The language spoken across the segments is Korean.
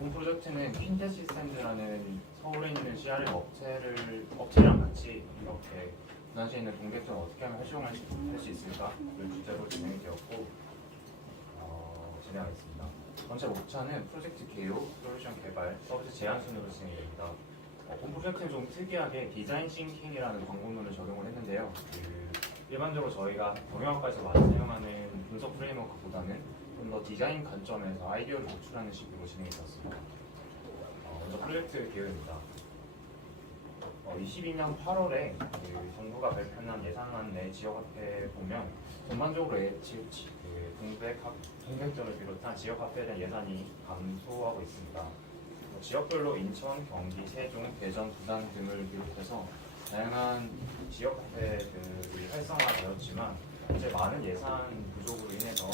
본 프로젝트는 퀸텟 시스템즈라는 서울에 있는 CRM 업체랑 같이 이렇게 부산시에 있는 동백전을 어떻게 하면 활용할 수 있을까를 주제로 진행이 되었고 진행하겠습니다. 전체 목차는 프로젝트 개요, 솔루션 개발, 서비스 제안 순으로 진행됩니다. 본 프로젝트는 좀 특이하게 디자인 싱킹이라는 광고문을 적용을 했는데요. 일반적으로 저희가 경영학과에서 많이 사용하는 분석 프레임워크보다는 좀 더 디자인 관점에서 아이디어를 도출하는 식으로 진행했었습니다. 먼저 프로젝트 개요입니다. 22년 8월에 정부가 발표한 예산안 내 지역화폐 보면 전반적으로 동백전을 비롯한 지역화폐에 대한 예산이 감소하고 있습니다. 지역별로 인천, 경기, 세종, 대전, 부산 등을 비롯해서 다양한 지역화폐들이 활성화되었지만 현재 많은 예산 부족으로 인해서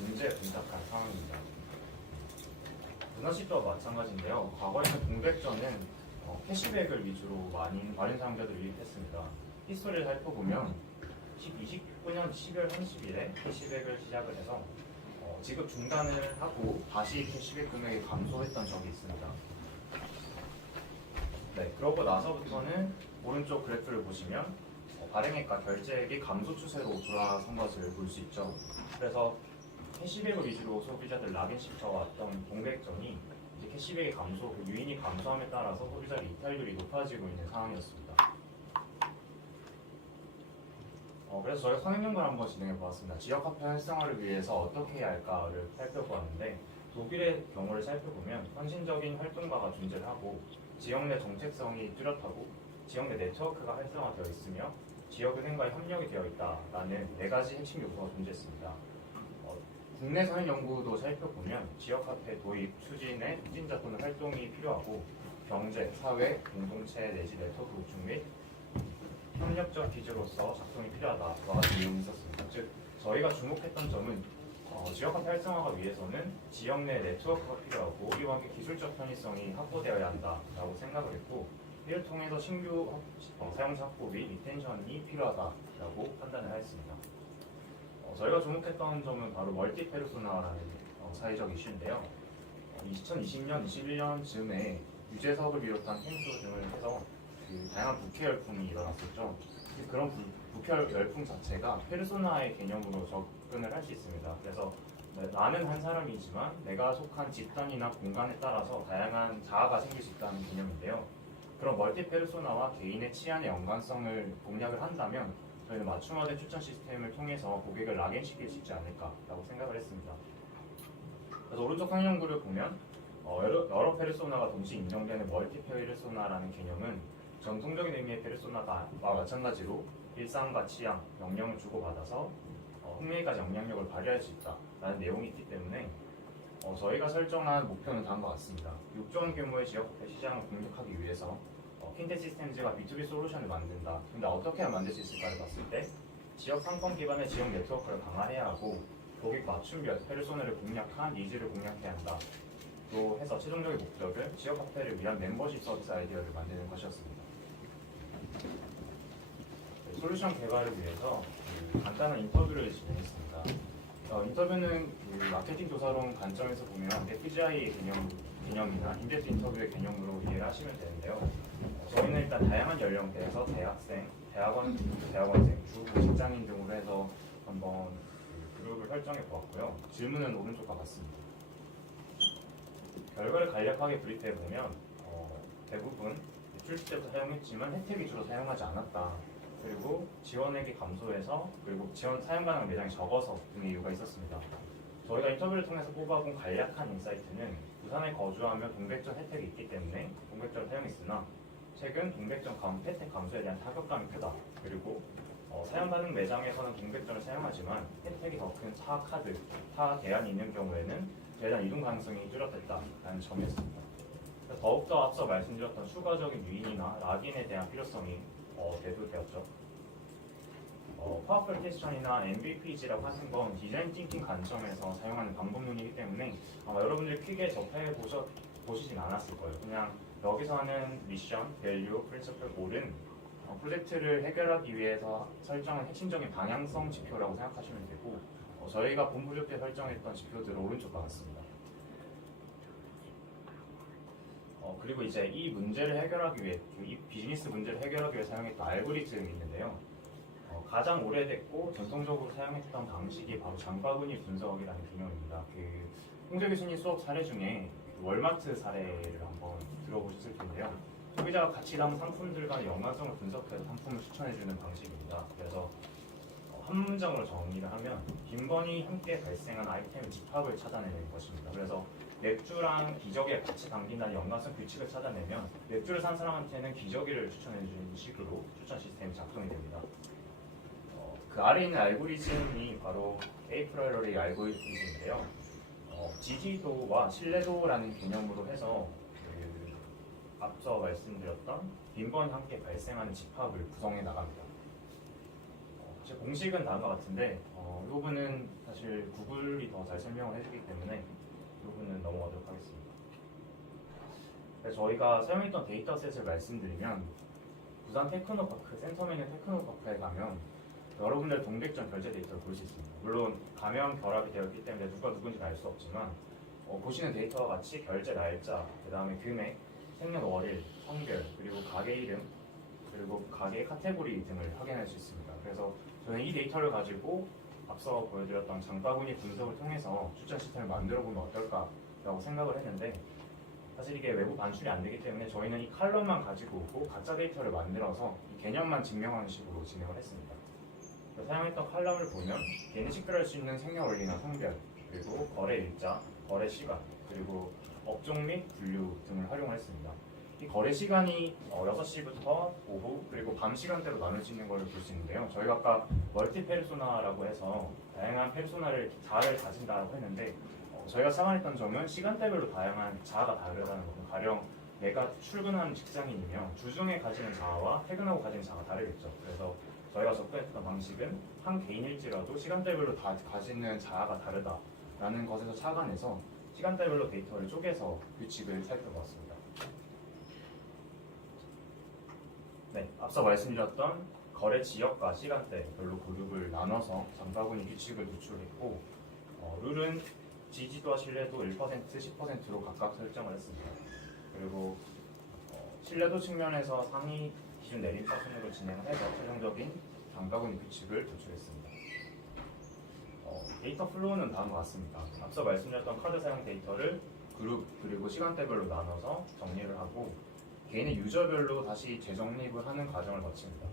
문제에 봉착한 상황입니다. 부산시 또한 마찬가지인데요. 과거에는 동백전은 캐시백을 위주로 많은 사용자들을 유입했습니다. 히스토리를 살펴보면 2019년 12월 30일에 캐시백을 시작을 해서 지급 중단을 하고 다시 캐시백 금액이 감소했던 적이 있습니다. 네, 그러고 나서부터는 오른쪽 그래프를 보시면 발행액과 결제액이 감소 추세로 돌아선 것을 볼 수 있죠. 그래서 캐시백을 위주로 소비자들 락인시켜왔던 동백전이 이제 캐시백의 감소, 유인이 감소함에 따라서 소비자의 이탈률이 높아지고 있는 상황이었습니다. 그래서 저희가 선행연구를 한번 진행해보았습니다. 지역화폐 활성화를 위해서 어떻게 해야 할까를 살펴보았는데 독일의 경우를 살펴보면 헌신적인 활동가가 존재를 하고 지역 내 정책성이 뚜렷하고 지역 내 네트워크가 활성화되어 있으며 지역은행과의 협력이 되어 있다라는 4가지 핵심 요소가 존재했습니다. 국내 사회 연구도 살펴보면 지역화폐 도입, 추진에 추진자 또는 활동이 필요하고 경제, 사회, 공동체 내지 네트워크 구축 및 협력적 기조로서 작동이 필요하다와 같은 내용이 있었습니다. 즉, 저희가 주목했던 점은 지역화폐 활성화가 위해서는 지역 내 네트워크가 필요하고 이와 함께 기술적 편의성이 확보되어야 한다라고 생각을 했고 이를 통해서 신규 사용자 확보 및 리텐션이 필요하다라고 판단을 하였습니다. 저희가 주목했던 점은 바로 멀티 페르소나라는 사회적 이슈인데요. 2020년, 21년 즈음에 유재 사업을 비롯한 캠프 등을 해서 다양한 부캐 열풍이 일어났었죠. 그런 부캐 열풍 자체가 페르소나의 개념으로 접근을 할 수 있습니다. 그래서 나는 한 사람이지만 내가 속한 집단이나 공간에 따라서 다양한 자아가 생길 수 있다는 개념인데요. 그런 멀티 페르소나와 개인의 치안의 연관성을 공략을 한다면 저희는 맞춤화된 추천 시스템을 통해서 고객을 락인시킬 수 있지 않을까라고 생각을 했습니다. 그래서 오른쪽 상위 연구를 보면 여러 페르소나가 동시에 인정되는 멀티 페르소나라는 개념은 전통적인 의미의 페르소나와 마찬가지로 일상과 취향, 역량을 주고받아서 흥미까지 영향력을 발휘할 수 있다라는 내용이 있기 때문에 저희가 설정한 목표는 다음과 같습니다. 6조 원 규모의 지역화폐 시장을 공략하기 위해서 퀸텟 시스템즈가 B2B 솔루션을 만든다. 근데 어떻게 하면 만들 수 있을까를 봤을 때 지역 상권 기반의 지역 네트워크를 강화해야 하고 고객 맞춤별 페르소나를 공략한 니즈를 공략해야 한다. 또 해서 최종적인 목적은 지역화폐를 위한 멤버십 서비스 아이디어를 만드는 것이었습니다. 솔루션 개발을 위해서 간단한 인터뷰를 진행했습니다. 인터뷰는 마케팅 조사론 관점에서 보면 FGI의 개념이나 인덱스 인터뷰의 개념으로 이해를 하시면 되는데요. 저희는 일단 다양한 연령대에서 대학생, 대학원생, 주 직장인 등으로 해서 한번 그룹을 설정해 보았고요. 질문은 오른쪽과 같습니다. 결과를 간략하게 브리프해 보면 대부분 출시 때부터 사용했지만 혜택 위주로 사용하지 않았다. 그리고 지원액이 감소해서 그리고 지원 사용 가능한 매장이 적어서 등의 이유가 있었습니다. 저희가 인터뷰를 통해서 뽑아본 간략한 인사이트는 부산에 거주하며 동백전 혜택이 있기 때문에 동백전을 사용했으나 최근 동백전 혜택 감소에 대한 타격감이 크다. 그리고 사용 가능 매장에서는 동백전을 사용하지만 혜택이 더 큰 타 카드, 타 대안이 있는 경우에는 매장 이동 가능성이 뚜렷했다라는 점이었습니다. 더욱더 앞서 말씀드렸던 추가적인 유인이나 락인에 대한 필요성이 대두되었죠. 파워풀 퀘스천이나 MVPG라고 하는 건 디자인 띵킹 관점에서 사용하는 방법론이기 때문에 아마 여러분들이 크게 보시진 않았을 거예요. 그냥 여기서 하는 미션, 밸류, 프린시플, 골은 프로젝트를 해결하기 위해서 설정한 핵심적인 방향성 지표라고 생각하시면 되고 저희가 본 프로젝트에 설정했던 지표들은 오른쪽과 같습니다. 그리고 이제 이 문제를 해결하기 위해, 이 비즈니스 문제를 해결하기 위해 사용했던 알고리즘이 있는데요. 가장 오래됐고 전통적으로 사용했던 방식이 바로 장바구니 분석이라는 개념입니다. 홍재 교수님 수업 사례 중에 월마트 사례를 한번 들어보셨을 텐데요. 소비자가 가치 있는 상품들 간의 연관성을 분석해서 상품을 추천해주는 방식입니다. 그래서 한 문장으로 정리를 하면 빈번히 함께 발생한 아이템의 집합을 찾아내는 것입니다. 그래서 맥주랑 기저귀에 같이 담긴다는 연관성 규칙을 찾아내면 맥주를 산 사람한테는 기저귀를 추천해주는 식으로 추천 시스템이 작동이 됩니다. 그 아래 있는 알고리즘이 바로 에이프라이러리 알고리즘인데요. 지지도와 신뢰도라는 개념으로 해서 앞서 말씀드렸던 빈번히 함께 발생하는 집합을 구성해 나갑니다. 사실 공식은 나온 것 같은데 이 부분은 사실 구글이 더 잘 설명을 해주기 때문에 이 부분은 넘어가도록 하겠습니다. 그래서 저희가 사용했던 데이터셋을 말씀드리면 부산 테크노파크, 센텀에 있는 테크노파크에 가면 여러분들 동백전 결제 데이터를 볼 수 있습니다. 물론 가명 결합이 되었기 때문에 누가 누군지는 알 수 없지만 보시는 데이터와 같이 결제 날짜, 그 다음에 금액, 생년월일, 성별, 그리고 가게 이름, 그리고 가게 카테고리 등을 확인할 수 있습니다. 그래서 저는 이 데이터를 가지고 앞서 보여드렸던 장바구니 분석을 통해서 추천 시스템을 만들어 보면 어떨까라고 생각을 했는데 사실 이게 외부 반출이 안 되기 때문에 저희는 이 칼럼만 가지고 오고 가짜 데이터를 만들어서 이 개념만 증명하는 식으로 진행을 했습니다. 사용했던 칼럼을 보면 개인이 식별할 수 있는 생년월일이나 성별, 그리고 거래 일자, 거래 시간, 그리고 업종 및 분류 등을 활용했습니다. 이 거래 시간이 6시부터 오후 그리고 밤 시간대로 나눌 수 있는 걸 볼 수 있는데요. 저희가 아까 멀티 페르소나라고 해서 다양한 페르소나를 자아를 가진다고 했는데 저희가 상황했던 점은 시간대별로 다양한 자아가 다르다는 겁니다. 가령 내가 출근하는 직장인이면 주중에 가지는 자아와 퇴근하고 가지는 자아가 다르겠죠. 그래서 저희가 접근했던 방식은 한 개인일지라도 시간대별로 다 가지는 자아가 다르다라는 것에서 착안해서 시간대별로 데이터를 쪼개서 규칙을 살펴보았습니다. 네, 앞서 말씀드렸던 거래 지역과 시간대별로 그룹을 나눠서 장바구니 규칙을 도출했고 룰은 지지도와 신뢰도 1%, 10%로 각각 설정을 했습니다. 그리고 신뢰도 측면에서 상위 기준 내림차 순으로 진행을 해서 최종적인 장바구니 규칙을 도출했습니다. 데이터 플로우는 다음과 같습니다. 앞서 말씀드렸던 카드 사용 데이터를 그룹 그리고 시간대별로 나눠서 정리를 하고 개인의 유저별로 다시 재정립을 하는 과정을 거칩니다.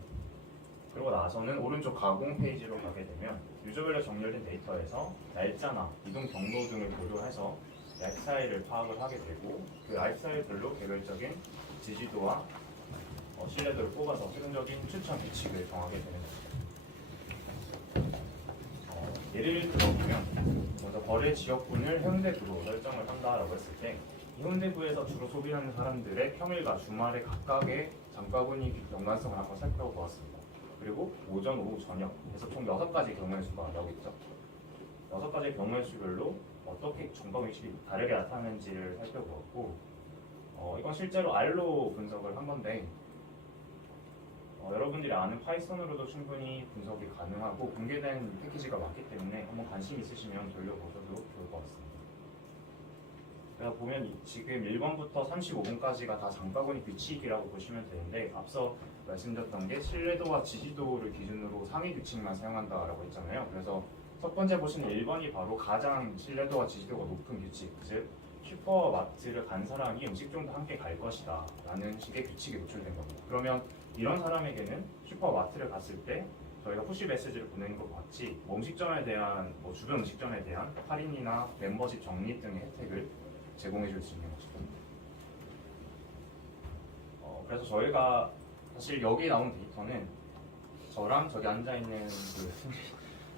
그리고 나서는 오른쪽 가공 페이지로 가게 되면 유저별로 정렬된 데이터에서 날짜나 이동 경로 등을 고려해서 라이프스타일을 파악을 하게 되고 그 라이프스타일별로 개별적인 지지도와 신뢰도를 뽑아서 최종적인 추천 규칙을 정하게 되는 것입니다. 예를 들어보면 먼저 거래 지역군을 해운대구로 설정을 한다라고 했을 때 해운대구에서 주로 소비하는 사람들의 평일과 주말에 각각의 장바구니 연관성을 한번 살펴보았습니다. 그리고 오전, 오후, 저녁에서 총 6가지 경우의 수가 나오겠죠. 6가지 경우의 수별로 어떻게 장바구니 규칙이 다르게 나타나는지를 살펴보았고 이건 실제로 R로 분석을 한 건데 여러분들이 아는 파이썬으로도 충분히 분석이 가능하고 공개된 패키지가 많기 때문에 한번 관심 있으시면 돌려보셔도 좋을 것 같습니다. 그래서 보면 지금 1번부터 35번까지가 다 장바구니 규칙이라고 보시면 되는데 앞서 말씀드렸던 게 신뢰도와 지지도를 기준으로 상위 규칙만 사용한다라고 했잖아요. 그래서 첫 번째 보시는 1번이 바로 가장 신뢰도와 지지도가 높은 규칙, 즉 슈퍼마트를 간 사람이 음식점도 함께 갈 것이다 라는 식의 규칙이 노출된 겁니다. 그러면 이런 사람에게는 슈퍼마트를 갔을 때 저희가 푸시 메시지를 보내는 것과 같이 음식점에 대한 주변 음식점에 대한 할인이나 멤버십 적립 등의 혜택을 제공해 줄 수 있는 것이죠. 그래서 저희가 사실 여기 나온 데이터는 저랑 저기 앉아있는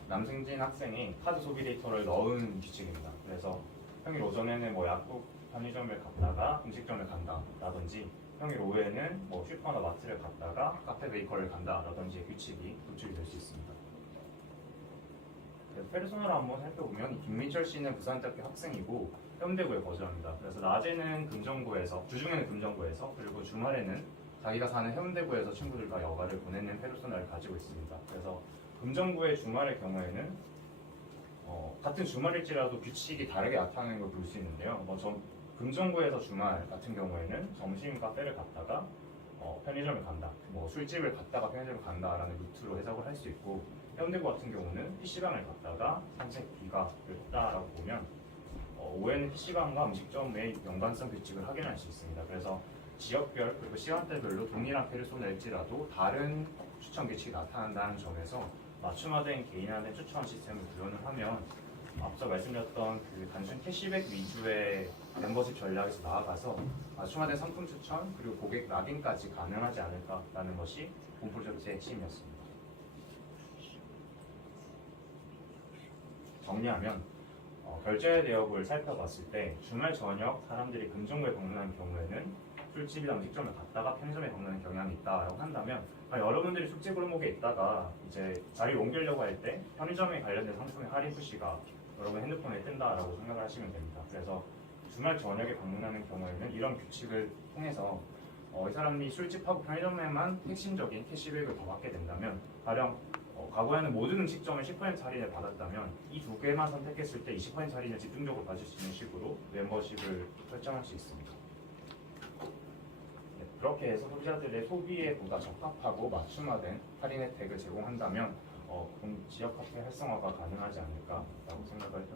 남승진 학생이 카드 소비 데이터를 넣은 규칙입니다. 그래서 평일 오전에는 약국 편의점을 갔다가 음식점을 간다라든지 평일 오후에는 슈퍼나 마트를 갔다가 카페 베이커를 간다라든지 규칙이 노출이 될 수 있습니다. 그래서 페르소나를 한번 살펴보면 김민철 씨는 부산대학교 학생이고 해운대구에 거주합니다. 그래서 낮에는 금정구에서, 주중에는 금정구에서, 그리고 주말에는 자기가 사는 해운대구에서 친구들과 여가를 보내는 페르소나를 가지고 있습니다. 그래서 금정구의 주말의 경우에는 같은 주말일지라도 규칙이 다르게 나타나는 걸 볼 수 있는데요. 금정구에서 주말 같은 경우에는 점심 카페를 갔다가 편의점을 간다, 뭐 술집을 갔다가 편의점을 간다라는 루트로 해석을 할 수 있고, 해운대구 같은 경우는 PC방을 갔다가 산책 비가를 했다라고 보면 오해는 PC방과 음식점의 연관성 규칙을 확인할 수 있습니다. 그래서 지역별 그리고 시간대별로 동일한 패를 쏟아낼지라도 다른 추천 규칙이 나타난다는 점에서 맞춤화된 개인화된 추천 시스템을 구현을 하면 앞서 말씀드렸던 그 단순 캐시백 위주의 멤버십 전략에서 나아가서 맞춤화된 상품 추천 그리고 고객 락인까지 가능하지 않을까라는 것이 본 프로젝트의 핵심이었습니다. 정리하면 결제 대역을 살펴봤을 때 주말 저녁 사람들이 금정구에 방문하는 경우에는 술집이나 음식점을 갔다가 편의점에 방문하는 경향이 있다라고 한다면, 여러분들이 술집 골목에 있다가 이제 자리를 옮기려고 할 때 편의점에 관련된 상품의 할인 푸시가 여러분 핸드폰에 뜬다라고 생각을 하시면 됩니다. 그래서 주말 저녁에 방문하는 경우에는 이런 규칙을 통해서 이 사람이 술집하고 편의점에만 핵심적인 캐시백을 더 받게 된다면, 가령 과거에는 모든 음식점을 10% 할인을 받았다면 이 두 개만 선택했을 때 20% 할인을 집중적으로 받을 수 있는 식으로 멤버십을 설정할 수 있습니다. 네, 그렇게 해서 소비자들의 소비에 보다 적합하고 맞춤화된 할인 혜택을 제공한다면 지역 카페 활성화가 가능하지 않을까라고 생각을 해봤습니다.